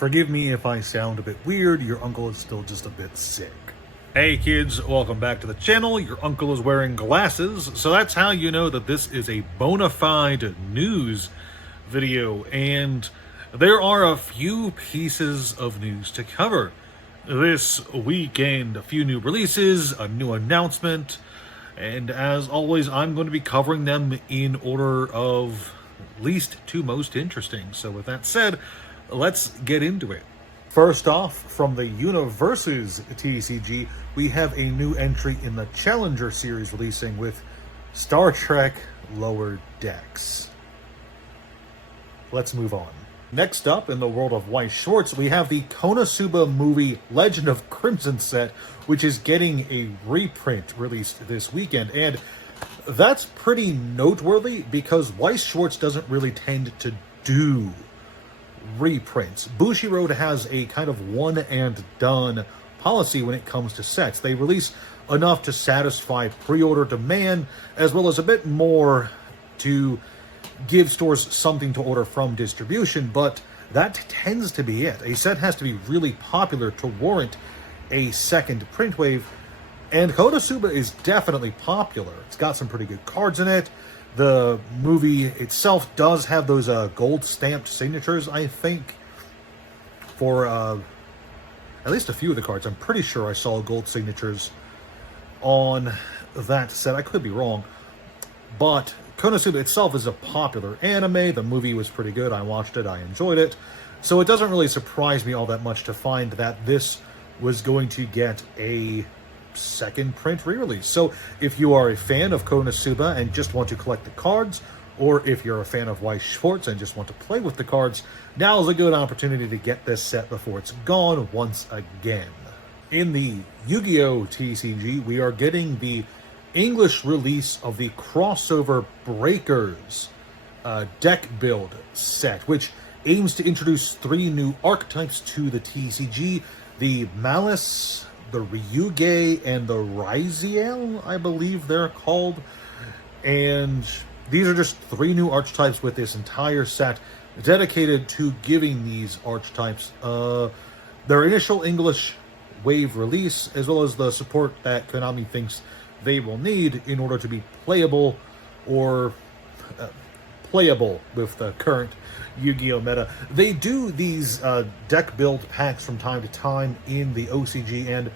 Forgive me if I sound a bit weird, your uncle is still just a bit sick. Hey kids, welcome back to the channel. Your uncle is wearing glasses, so that's how you know that this is a bona fide news video, and there are a few pieces of news to cover. This weekend, a few new releases, a new announcement, and as always, I'm going to be covering them in order of least to most interesting. So with that said, let's get into it. First off, from the Universes TCG, we have a new entry in the Challenger series releasing with Star Trek Lower Decks. Let's move on. Next up, in the world of Weiss Schwarz, we have the Konosuba movie Legend of Crimson set, which is getting a reprint released this weekend. And that's pretty noteworthy because Weiss Schwarz doesn't really tend to do reprints. Bushiroad has a kind of one and done policy when it comes to sets. They release enough to satisfy pre-order demand, as well as a bit more to give stores something to order from distribution, but that tends to be it. A set has to be really popular to warrant a second print wave, and Konosuba is definitely popular. It's got some pretty good cards in it. The movie itself does have those gold stamped signatures, I think, for at least a few of the cards. I'm pretty sure I saw gold signatures on that set. I could be wrong. But Konosuba itself is a popular anime. The movie was pretty good. I watched it. I enjoyed it. So it doesn't really surprise me all that much to find that this was going to get a second print re-release. So if you are a fan of Konosuba and just want to collect the cards, or if you're a fan of Weiss Schwarz and just want to play with the cards, now is a good opportunity to get this set before it's gone once again. In the Yu-Gi-Oh! TCG, we are getting the English release of the Crossover Breakers deck build set, which aims to introduce 3 new archetypes to the TCG: the Malice, the Ryuge, and the Ryziel, I believe they're called. And these are just 3 new archetypes with this entire set dedicated to giving these archetypes their initial English wave release, as well as the support that Konami thinks they will need in order to be playable or playable with the current Yu-Gi-Oh! Meta. They do these deck build packs from time to time in the OCG, and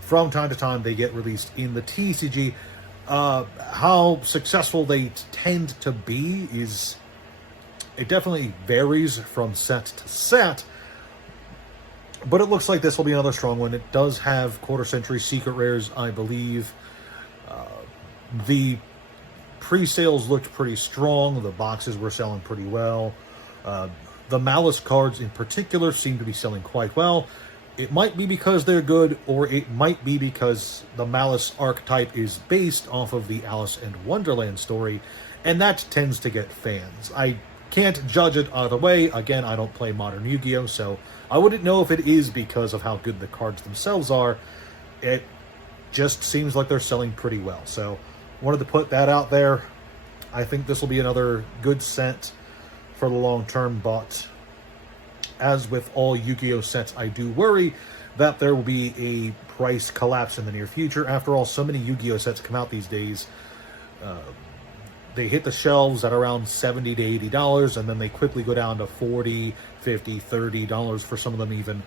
from time to time they get released in the TCG. How successful they tend to be is, it definitely varies from set to set, but it looks like this will be another strong one. It does have quarter-century secret rares, I believe. The pre-sales looked pretty strong. The boxes were selling pretty well. The Malice cards in particular seem to be selling quite well. It might be because they're good, or it might be because the Malice archetype is based off of the Alice in Wonderland story, and that tends to get fans. I can't judge it either way. Again, I don't play modern Yu-Gi-Oh!, so I wouldn't know if it is because of how good the cards themselves are. It just seems like they're selling pretty well, so wanted to put that out there. I think this will be another good set for the long term, but as with all Yu-Gi-Oh! Sets, I do worry that there will be a price collapse in the near future. After all, so many Yu-Gi-Oh! Sets come out these days. They hit the shelves at around $70 to $80, and then they quickly go down to $40, $50, $30 for some of them even.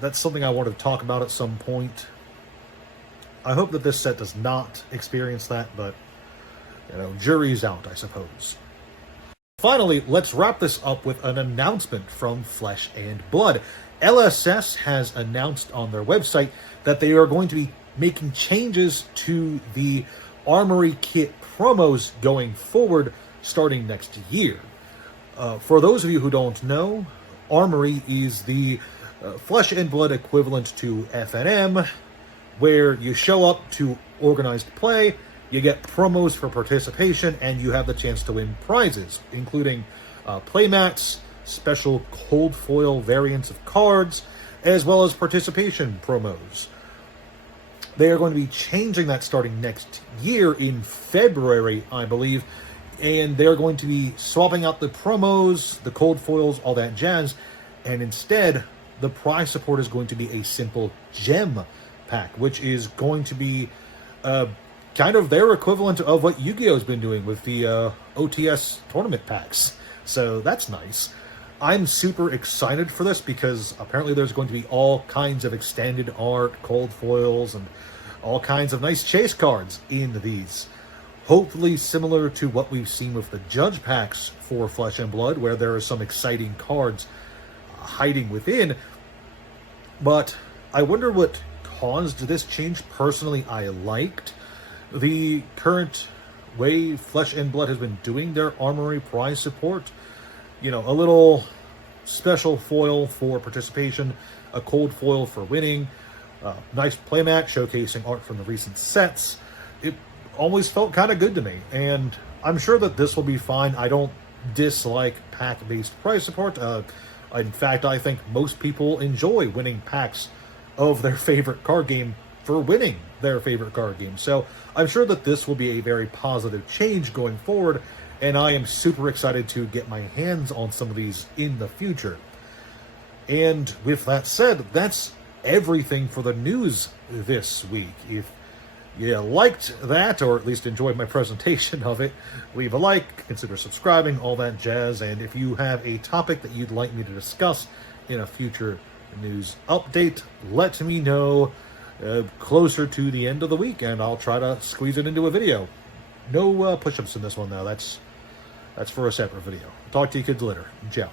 That's something I want to talk about at some point. I hope that this set does not experience that, but, you know, jury's out, I suppose. Finally, let's wrap this up with an announcement from Flesh and Blood. LSS has announced on their website that they are going to be making changes to the Armory kit promos going forward starting next year. For those of you who don't know, Armory is the Flesh and Blood equivalent to FNM, where you show up to organized play, you get promos for participation, and you have the chance to win prizes, including playmats, special cold foil variants of cards, as well as participation promos. They are going to be changing that starting next year in February, I believe, and they're going to be swapping out the promos, the cold foils, all that jazz, And instead, the prize support is going to be a simple gem pack, which is going to be kind of their equivalent of what Yu-Gi-Oh! Has been doing with the OTS tournament packs. So that's nice. I'm super excited for this because apparently there's going to be all kinds of extended art, cold foils, and all kinds of nice chase cards in these. Hopefully similar to what we've seen with the Judge packs for Flesh and Blood, where there are some exciting cards hiding within. But I wonder what caused this change. Personally, I liked the current way Flesh and Blood has been doing their Armory prize support. You know, a little special foil for participation, a cold foil for winning, nice playmat showcasing art from the recent sets. It always felt kind of good to me, and I'm sure that this will be fine. I don't dislike pack-based prize support. In fact, I think most people enjoy winning packs of their favorite card game for winning their favorite card game. So I'm sure that this will be a very positive change going forward, and I am super excited to get my hands on some of these in the future. And with that said, that's everything for the news this week. If you liked that, or at least enjoyed my presentation of it, leave a like, consider subscribing, all that jazz. And if you have a topic that you'd like me to discuss in a future news update, let me know closer to the end of the week, and I'll try to squeeze it into a video. No push-ups in this one, though. That's for a separate video. Talk to you kids later. Ciao.